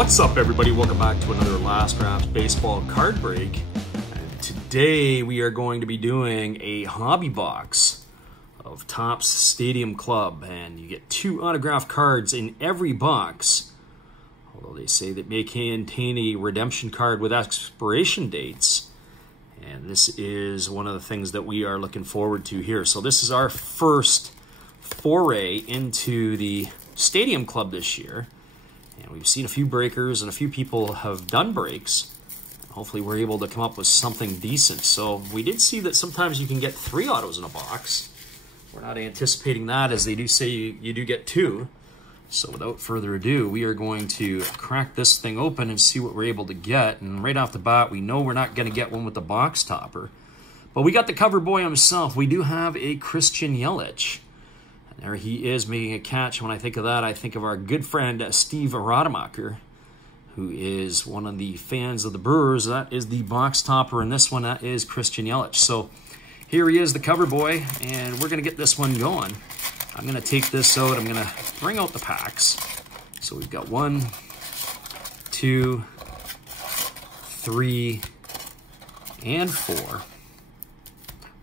What's up, everybody? Welcome back to another Last Drafts baseball card break. And today we are going to be doing a hobby box of Topps Stadium Club, and you get 2 autographed cards in every box. Although they say that may contain a redemption card with expiration dates, and this is one of the things that we are looking forward to here. So this is our first foray into the Stadium Club this year. And we've seen a few breakers and a few people have done breaks. Hopefully we're able to come up with something decent. So we did see that sometimes you can get 3 autos in a box. We're not anticipating that, as they do say you do get 2. So without further ado, we are going to crack this thing open and see what we're able to get. And right off the bat, we know we're not going to get one with the box topper. But we got the cover boy himself. We do have a Christian Yelich. There he is making a catch. When I think of that, I think of our good friend Steve Rademacher, who is one of the fans of the Brewers. That is the box topper, and this one, that is Christian Yelich. So here he is, the cover boy, and we're going to get this one going. I'm going to take this out. I'm going to bring out the packs. So we've got 1, 2, 3, and 4.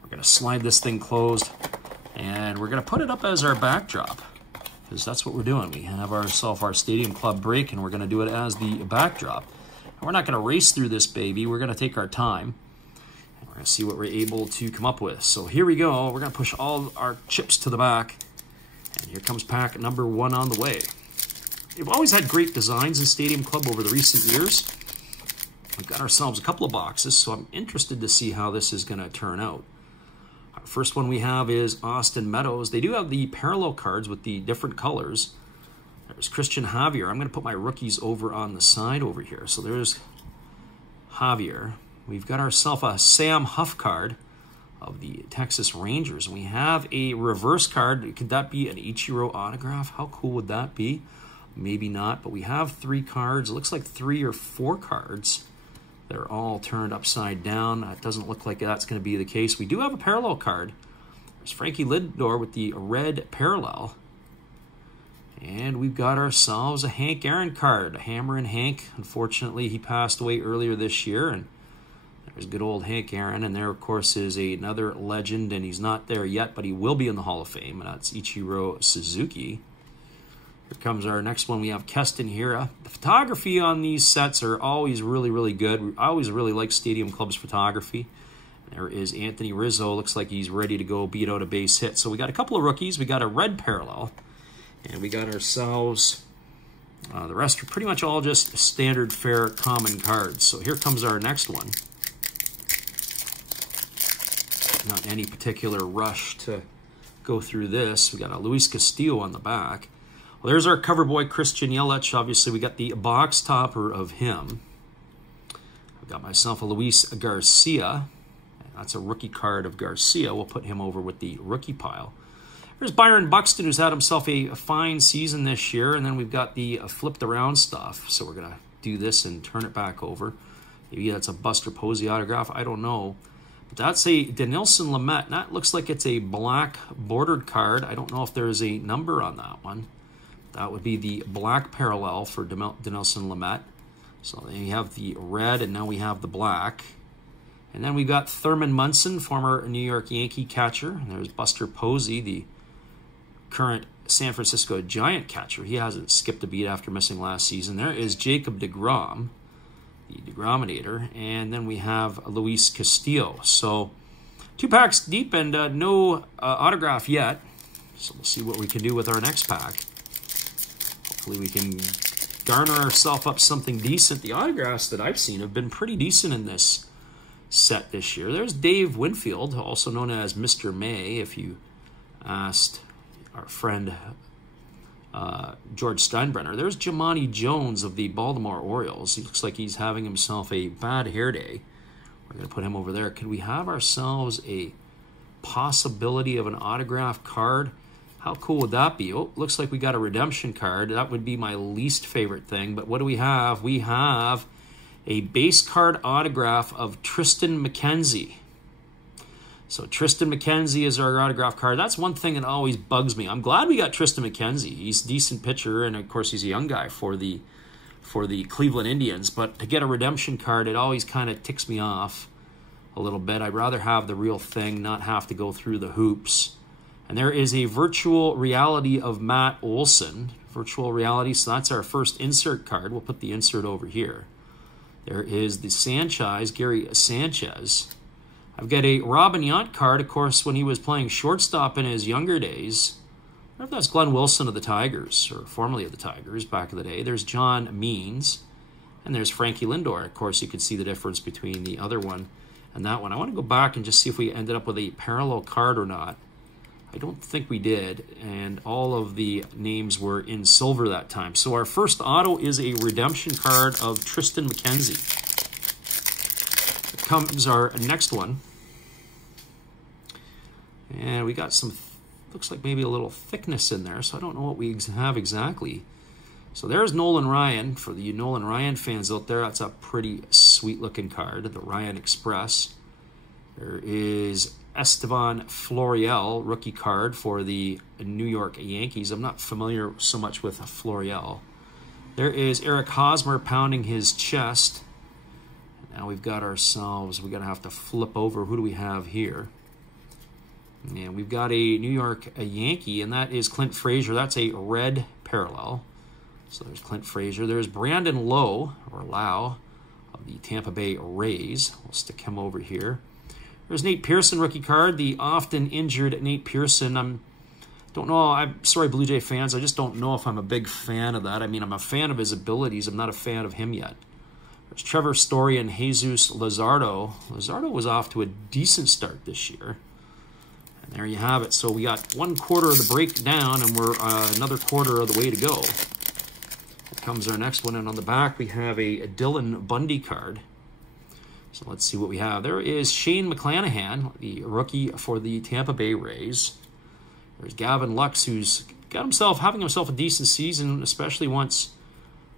We're going to slide this thing closed. And we're going to put it up as our backdrop, because that's what we're doing. We have ourselves our Stadium Club break, and we're going to do it as the backdrop. And we're not going to race through this baby. We're going to take our time, and we're going to see what we're able to come up with. So here we go. We're going to push all our chips to the back, and here comes pack number 1 on the way. We've always had great designs in Stadium Club over the recent years. We've got ourselves a couple of boxes, so I'm interested to see how this is going to turn out. First one we have is Austin Meadows. They do have the parallel cards with the different colors. There's Christian Javier. I'm going to put my rookies over on the side over here. So there's Javier. We've got ourselves a Sam Huff card of the Texas Rangers. And we have a reverse card. Could that be an Ichiro autograph? How cool would that be? Maybe not, but we have 3 cards. It looks like 3 or 4 cards. They're all turned upside down. It doesn't look like that's going to be the case. We do have a parallel card. There's Frankie Lindor with the red parallel. And we've got ourselves a Hank Aaron card, a Hammer and Hank. Unfortunately, he passed away earlier this year. And there's good old Hank Aaron. And there, of course, is another legend. And he's not there yet, but he will be in the Hall of Fame. And that's Ichiro Suzuki. Here comes our next one. We have Keston here. The photography on these sets are always really, really good. I always really like Stadium Club's photography. There is Anthony Rizzo. Looks like he's ready to go beat out a base hit. So we got a couple of rookies. We got a red parallel. And we got ourselves, the rest are pretty much all just standard fare common cards. So here comes our next one. Not any particular rush to go through this. We got a Luis Castillo on the back. Well, there's our cover boy, Christian Yelich. Obviously, we got the box topper of him. I've got myself a Luis Garcia. That's a rookie card of Garcia. We'll put him over with the rookie pile. There's Byron Buxton, who's had himself a fine season this year. And then we've got the flipped around stuff. So we're going to do this and turn it back over. Maybe that's a Buster Posey autograph. I don't know. But that's a Dinelson Lamet. That looks like it's a black bordered card. I don't know if there's a number on that one. That would be the black parallel for Dinelson Lamet. So then you have the red, and now we have the black. And then we've got Thurman Munson, former New York Yankee catcher. And there's Buster Posey, the current San Francisco Giant catcher. He hasn't skipped a beat after missing last season. There is Jacob deGrom, the deGrominator. And then we have Luis Castillo. So 2 packs deep and no autograph yet. So we'll see what we can do with our next pack. Hopefully we can garner ourselves up something decent. The autographs that I've seen have been pretty decent in this set this year. There's Dave Winfield, also known as Mr. May, if you asked our friend George Steinbrenner. There's Jomani Jones of the Baltimore Orioles. He looks like he's having himself a bad hair day. We're going to put him over there. Could we have ourselves a possibility of an autograph card? How cool would that be? Oh, looks like we got a redemption card. That would be my least favorite thing. But what do we have? We have a base card autograph of Tristan McKenzie. So Tristan McKenzie is our autograph card. That's one thing that always bugs me. I'm glad we got Tristan McKenzie. He's a decent pitcher, and of course he's a young guy for the for the Cleveland Indians. But to get a redemption card, it always kind of ticks me off a little bit. I'd rather have the real thing, not have to go through the hoops. And there is a virtual reality of Matt Olson. Virtual reality, so that's our first insert card. We'll put the insert over here. There is the Sanchez, Gary Sanchez. I've got a Robin Yount card, of course, when he was playing shortstop in his younger days. I wonder if that's Glenn Wilson of the Tigers, or formerly of the Tigers back in the day. There's John Means, and there's Frankie Lindor. Of course, you can see the difference between the other one and that one. I want to go back and just see if we ended up with a parallel card or not. I don't think we did, and all of the names were in silver that time. So our first auto is a redemption card of Tristan McKenzie. Here comes our next one. And we got some, looks like maybe a little thickness in there, so I don't know what we have exactly. So there's Nolan Ryan. For the Nolan Ryan fans out there, that's a pretty sweet-looking card, the Ryan Express. There is Estevan Florial, rookie card for the New York Yankees. I'm not familiar so much with Florial. There is Eric Hosmer pounding his chest. Now we've got ourselves, we're going to have to flip over. Who do we have here? And we've got a New York Yankee, and that is Clint Frazier. That's a red parallel. So there's Clint Frazier. There's Brandon Lowe, or Lau, of the Tampa Bay Rays. We'll stick him over here. There's Nate Pearson, rookie card, the often injured Nate Pearson. Don't know, I'm sorry, Blue Jay fans, I just don't know if I'm a big fan of that. I mean, I'm a fan of his abilities. I'm not a fan of him yet. There's Trevor Story and Jesus Luzardo. Luzardo was off to a decent start this year. And there you have it. So we got 1/4 of the break down, and we're another 1/4 of the way to go. Here comes our next one, and on the back we have a Dylan Bundy card. So let's see what we have. There is Shane McClanahan, the rookie for the Tampa Bay Rays. There's Gavin Lux, who's got having himself a decent season, especially once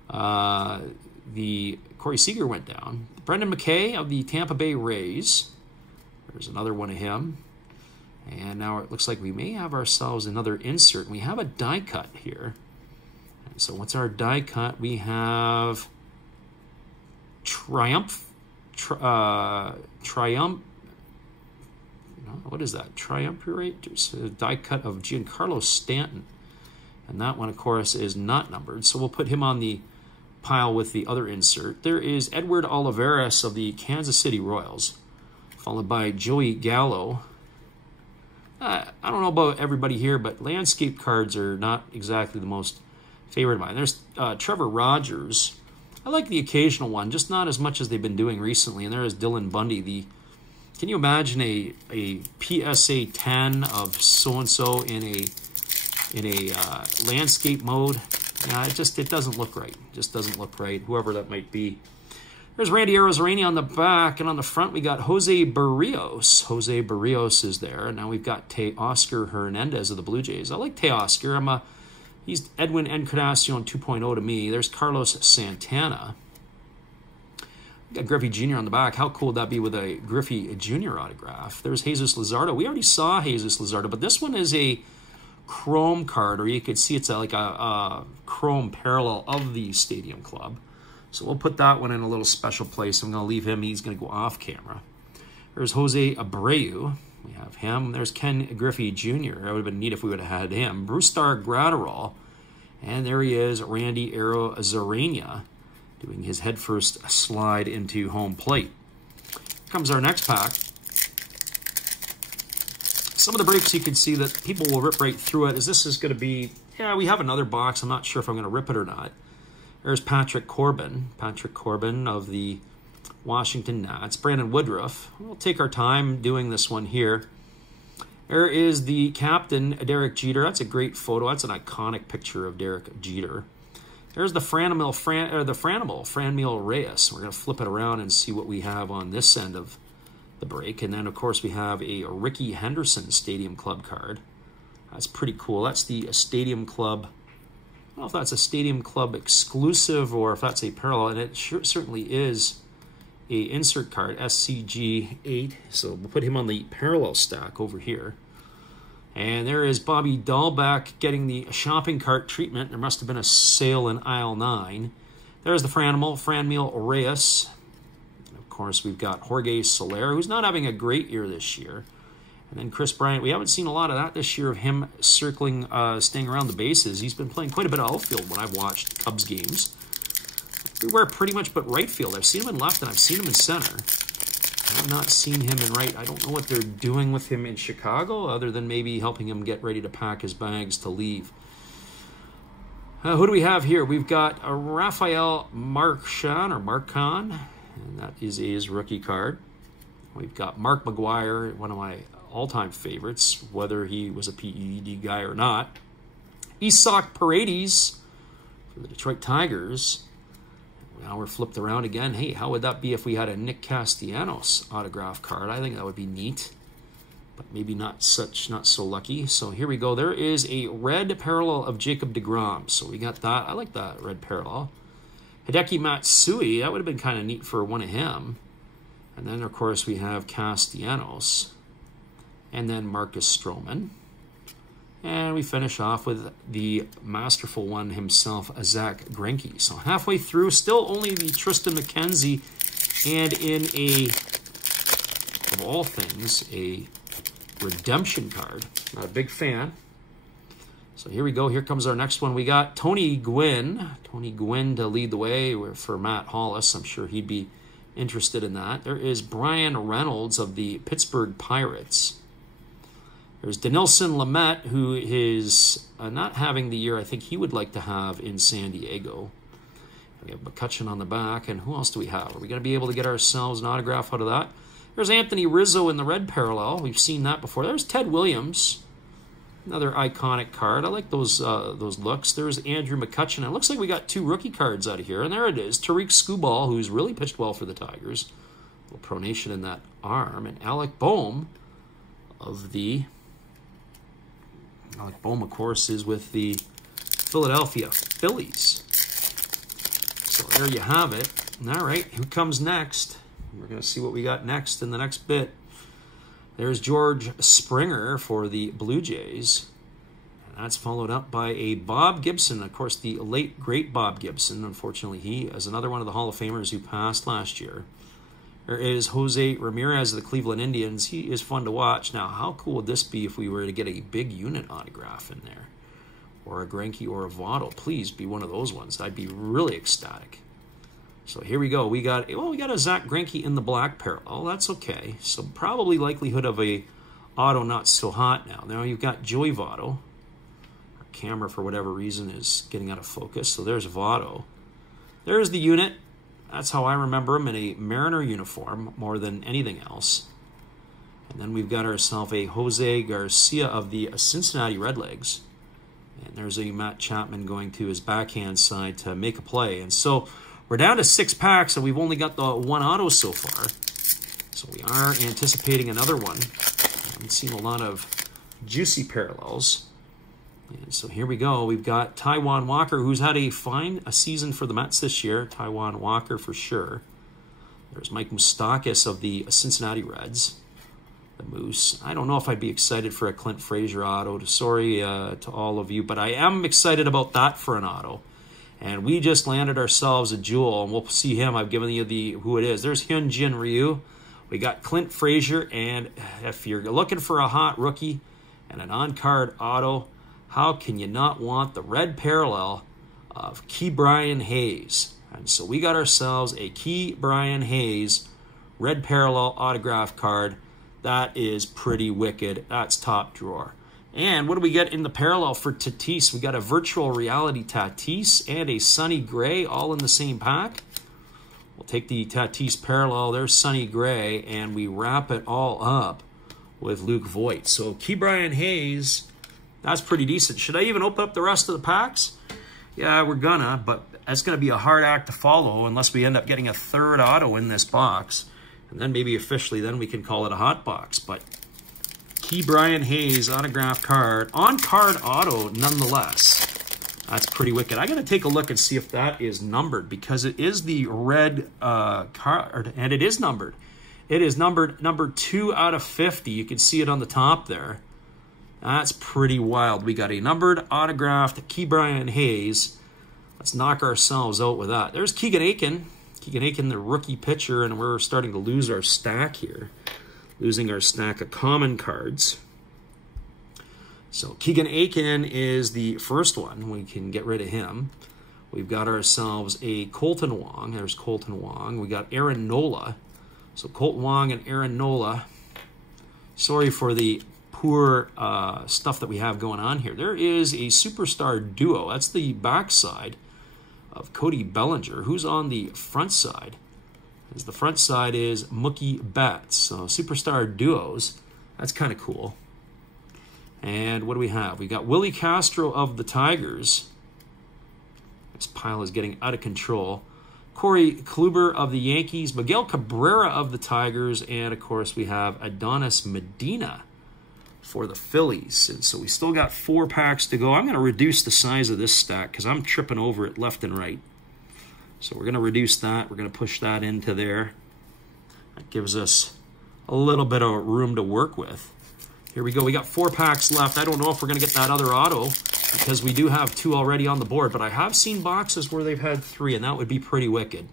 the Corey Seager went down. Brendan McKay of the Tampa Bay Rays. There's another one of him. And now it looks like we may have ourselves another insert. We have a die cut here. And so what's our die cut? We have what is that? Triumvirate? It's a die cut of Giancarlo Stanton. And that one, of course, is not numbered. So we'll put him on the pile with the other insert. There is Edward Olivares of the Kansas City Royals, followed by Joey Gallo. I don't know about everybody here, but landscape cards are not exactly the most favorite of mine. There's Trevor Rogers. I like the occasional one, just not as much as they've been doing recently. And there is Dylan Bundy. Can you imagine a PSA 10 of so-and-so in a landscape mode? Yeah, it doesn't look right. It just doesn't look right, whoever that might be. There's Randy Arozarena on the back, and on the front we got Jose Barrios. Jose Barrios is there. And now we've got Teoscar Hernandez of the Blue Jays. I like Teoscar. He's Edwin Encarnacion 2.0 to me. There's Carlos Santana. We got Griffey Jr. on the back. How cool would that be with a Griffey Jr. autograph? There's Jesus Luzardo. We already saw Jesus Luzardo, but this one is a chrome card, or you could see it's like a chrome parallel of the Stadium Club. So we'll put that one in a little special place. I'm going to leave him. He's going to go off camera. There's Jose Abreu. We have him. There's Ken Griffey Jr. That would have been neat if we would have had him. Brustar Graterol. And there he is, Randy Arozarena, doing his headfirst slide into home plate. Here comes our next pack. Some of the breaks you can see that people will rip right through it. This is going to be, yeah, we have another box. I'm not sure if I'm going to rip it or not. There's Patrick Corbin. Patrick Corbin of the Washington Nats. Brandon Woodruff. We'll take our time doing this one here. There is the captain, Derek Jeter. That's a great photo. That's an iconic picture of Derek Jeter. There's the Franmil Reyes. We're going to flip it around and see what we have on this end of the break. And then, of course, we have a Ricky Henderson Stadium Club card. That's pretty cool. That's the Stadium Club. I don't know if that's a Stadium Club exclusive or if that's a parallel. And it certainly is a insert card, SCG-8. So we'll put him on the parallel stack over here. And there is Bobby Dahlbeck getting the shopping cart treatment. There must have been a sale in aisle 9. There's the Franmil Reyes. And of course, we've got Jorge Soler, who's not having a great year this year. And then Chris Bryant, we haven't seen a lot of that this year of him circling, staying around the bases. He's been playing quite a bit of outfield when I've watched Cubs games. Everywhere pretty much but right field. I've seen him in left and I've seen him in center. I've not seen him in right. I don't know what they're doing with him in Chicago other than maybe helping him get ready to pack his bags to leave. Who do we have here? We've got Rafael Marchan or Marcon, and that is his rookie card. We've got Mark McGuire, one of my all-time favorites, whether he was a PED guy or not. Isak Paredes for the Detroit Tigers. Now we're flipped around again. Hey, how would that be if we had a Nick Castellanos autograph card? I think that would be neat, but maybe not so lucky. So here we go. There is a red parallel of Jacob deGrom. So we got that. I like that red parallel. Hideki Matsui. That would have been kind of neat for one of him. And then, of course, we have Castellanos. And then Marcus Stroman. And we finish off with the masterful one himself, Zach Greinke. So halfway through, still only the Tristan McKenzie, and in a, of all things, a redemption card. Not a big fan. So here we go. Here comes our next one. We got Tony Gwynn. Tony Gwynn to lead the way for Matt Hollis. I'm sure he'd be interested in that. There is Brian Reynolds of the Pittsburgh Pirates. There's Denilson Lamet, who is not having the year I think he would like to have in San Diego. We have McCutcheon on the back, and who else do we have? Are we going to be able to get ourselves an autograph out of that? There's Anthony Rizzo in the red parallel. We've seen that before. There's Ted Williams, another iconic card. I like those looks. There's Andrew McCutcheon. It looks like we got two rookie cards out of here, and there it is. Tariq Skubal, who's really pitched well for the Tigers. A little pronation in that arm. And Alec Boehm of the... Alec Boehm, of course, is with the Philadelphia Phillies. So there you have it. All right, who comes next? We're going to see what we got next in the next bit. There's George Springer for the Blue Jays. And that's followed up by a Bob Gibson. Of course, the late, great Bob Gibson. Unfortunately, he is another one of the Hall of Famers who passed last year. There is Jose Ramirez of the Cleveland Indians. He is fun to watch. Now, how cool would this be if we were to get a big unit autograph in there? Or a Greinke or a Votto. Please be one of those ones. I'd be really ecstatic. So here we go. We got a Zach Greinke in the black parallel. That's okay. So probably likelihood of a auto not so hot now. Now you've got Joey Votto. Our camera, for whatever reason, is getting out of focus. So there's Votto. There's the unit. That's how I remember him, in a Mariner uniform more than anything else. And then we've got ourselves a Jose Garcia of the Cincinnati Redlegs. And there's a Matt Chapman going to his backhand side to make a play. And so we're down to 6 packs, and we've only got the one auto so far. So we are anticipating another one. I haven't seen a lot of juicy parallels. And so here we go. We've got Taijuan Walker, who's had a season for the Mets this year. Taijuan Walker for sure. There's Mike Moustakas of the Cincinnati Reds. The Moose. I don't know if I'd be excited for a Clint Frazier auto. Sorry to all of you, but I am excited about that for an auto. And we just landed ourselves a jewel, and we'll see him. I've given you who it is. There's Hyunjin Ryu. We got Clint Frazier, and if you're looking for a hot rookie and an on-card auto, how can you not want the red parallel of Ke'Bryan Hayes? And so we got ourselves a Ke'Bryan Hayes red parallel autograph card. That is pretty wicked. That's top drawer. And what do we get in the parallel for Tatis? We got a virtual reality Tatis and a Sonny Gray all in the same pack. We'll take the Tatis parallel. There's Sonny Gray, and we wrap it all up with Luke Voit. So Ke'Bryan Hayes... that's pretty decent. Should I even open up the rest of the packs? Yeah, we're gonna, but that's gonna be a hard act to follow unless we end up getting a third auto in this box. And then maybe officially, then we can call it a hot box. But Ke'Bryan Hayes autograph card, on-card auto nonetheless. That's pretty wicked. I gotta take a look and see if that is numbered, because it is the red card, and it is numbered. It is numbered number 2 out of 50. You can see it on the top there. That's pretty wild. We got a numbered, autographed Ke'Bryan Hayes. Let's knock ourselves out with that. There's Keegan Aiken. Keegan Aiken, the rookie pitcher, and we're starting to lose our stack here. Losing our stack of common cards. So Keegan Aiken is the first one. We can get rid of him. We've got ourselves a Colton Wong. There's Colton Wong. We got Aaron Nola. So Colton Wong and Aaron Nola. Sorry for the poor stuff that we have going on here. There is a superstar duo. That's the backside of Cody Bellinger. Who's on the front side? As the front side is Mookie Betts. So superstar duos. That's kind of cool. And what do we have? We got Willie Castro of the Tigers. This pile is getting out of control. Corey Kluber of the Yankees. Miguel Cabrera of the Tigers. And, of course, we have Adonis Medina for the Phillies. And so we still got 4 packs to go. I'm going to reduce the size of this stack because I'm tripping over it left and right. So we're going to reduce that. We're going to push that into there. That gives us a little bit of room to work with. Here we go. We got 4 packs left. I don't know if we're going to get that other auto because we do have 2 already on the board, but I have seen boxes where they've had 3, and that would be pretty wicked.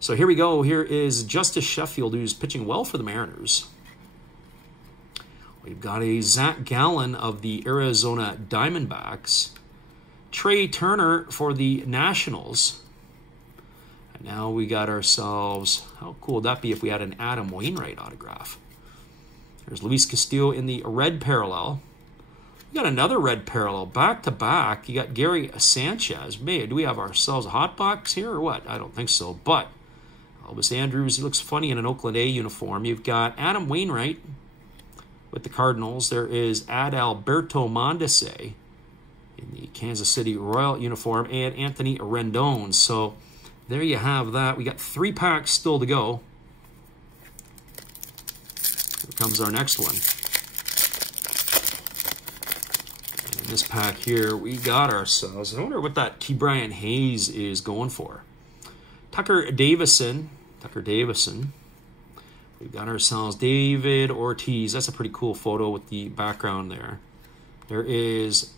So here we go. Here is Justice Sheffield, who's pitching well for the Mariners. We've got a Zach Gallen of the Arizona Diamondbacks. Trey Turner for the Nationals. And now we got ourselves, how cool would that be if we had an Adam Wainwright autograph? There's Luis Castillo in the red parallel. We got another red parallel, back-to-back. You got Gary Sanchez. Man, do we have ourselves a hot box here or what? I don't think so, but Elvis Andrus, he looks funny in an Oakland A uniform. You've got Adam Wainwright with the Cardinals. There is Adalberto Mondesi in the Kansas City Royal uniform, and Anthony Rendon. So there you have that. We got 3 packs still to go. Here comes our next one. And in this pack here, we got ourselves, I wonder what that Ke'Bryan Hayes is going for. Tucker Davison. We've got ourselves David Ortiz. That's a pretty cool photo with the background there. There is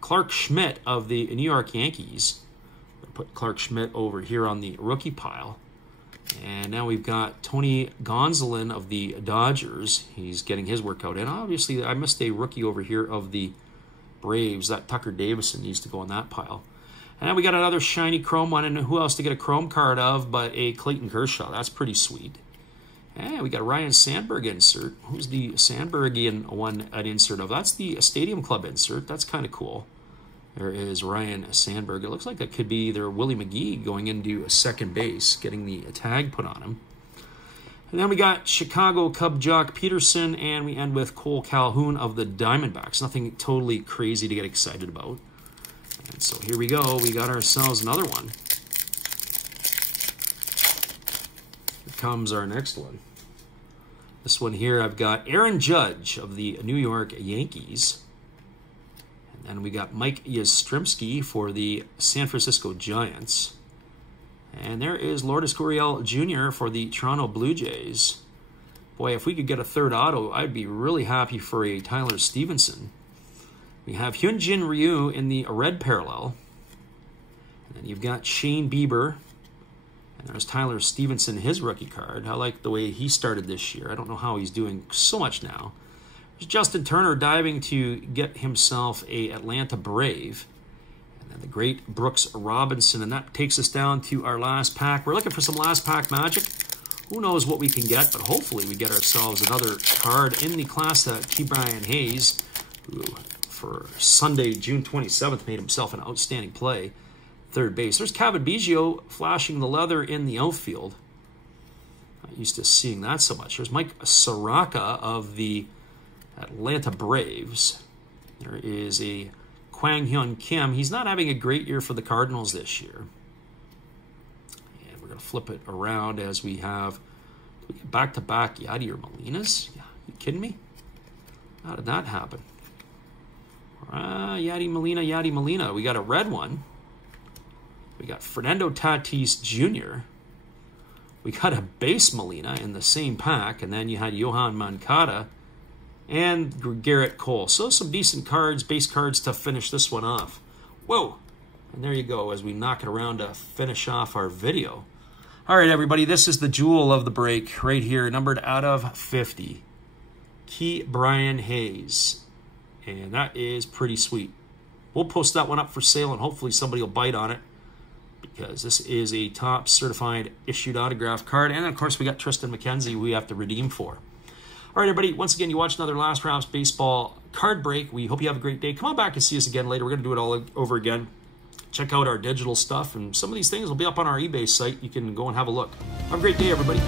Clark Schmidt of the New York Yankees. We'll put Clark Schmidt over here on the rookie pile. And now we've got Tony Gonsolin of the Dodgers. He's getting his workout in. Obviously, I missed a rookie over here of the Braves. That Tucker Davison needs to go in that pile. And then we got another shiny chrome one. And who else to get a chrome card of but a Clayton Kershaw. That's pretty sweet. And we got a Ryan Sandberg insert. Who's the Sandbergian one an insert of? That's the Stadium Club insert. That's kind of cool. There is Ryan Sandberg. It looks like that could be either Willie McGee going into second base, getting the tag put on him. And then we got Chicago Cub Jock Peterson, and we end with Cole Calhoun of the Diamondbacks. Nothing totally crazy to get excited about. And so here we go. We got ourselves another one. Here comes our next one. This one here, I've got Aaron Judge of the New York Yankees. And we got Mike Yastrzemski for the San Francisco Giants. And there is Lourdes Gurriel Jr. for the Toronto Blue Jays. Boy, if we could get a third auto, I'd be really happy for a Tyler Stevenson. We have Hyunjin Ryu in the red parallel. And then you've got Shane Bieber. And there's Tyler Stevenson, his rookie card. I like the way he started this year. I don't know how he's doing so much now. There's Justin Turner diving to get himself a Atlanta Brave. And then the great Brooks Robinson. And that takes us down to our last pack. We're looking for some last pack magic. Who knows what we can get, but hopefully we get ourselves another card in the class of Ke'Bryan Hayes, who for Sunday, June 27th, made himself an outstanding play. Third base. There's Kevin Biggio flashing the leather in the outfield. Not used to seeing that so much. There's Mike Soroka of the Atlanta Braves. There is a Kwang Hyun Kim. He's not having a great year for the Cardinals this year. And we're going to flip it around as we have back-to-back Yadier Molinas. Yeah, you kidding me? How did that happen? Yadi Molina. We got a red one. We got Fernando Tatis Jr. We got a base Molina in the same pack. And then you had Johan Moncada and Garrett Cole. So some decent cards, base cards to finish this one off. Whoa, And there you go, as we knock it around to finish off our video. All right, everybody, this is the jewel of the break right here, numbered out of 50. Key Brian Hayes. And that is pretty sweet. We'll post that one up for sale, and hopefully somebody will bite on it, because this is a top certified issued autograph card. And, of course, we got Tristan McKenzie we have to redeem for. All right, everybody, once again, you watched another Last Wraps Baseball card break. We hope you have a great day. Come on back and see us again later. We're going to do it all over again. Check out our digital stuff, and some of these things will be up on our eBay site. You can go and have a look. Have a great day, everybody.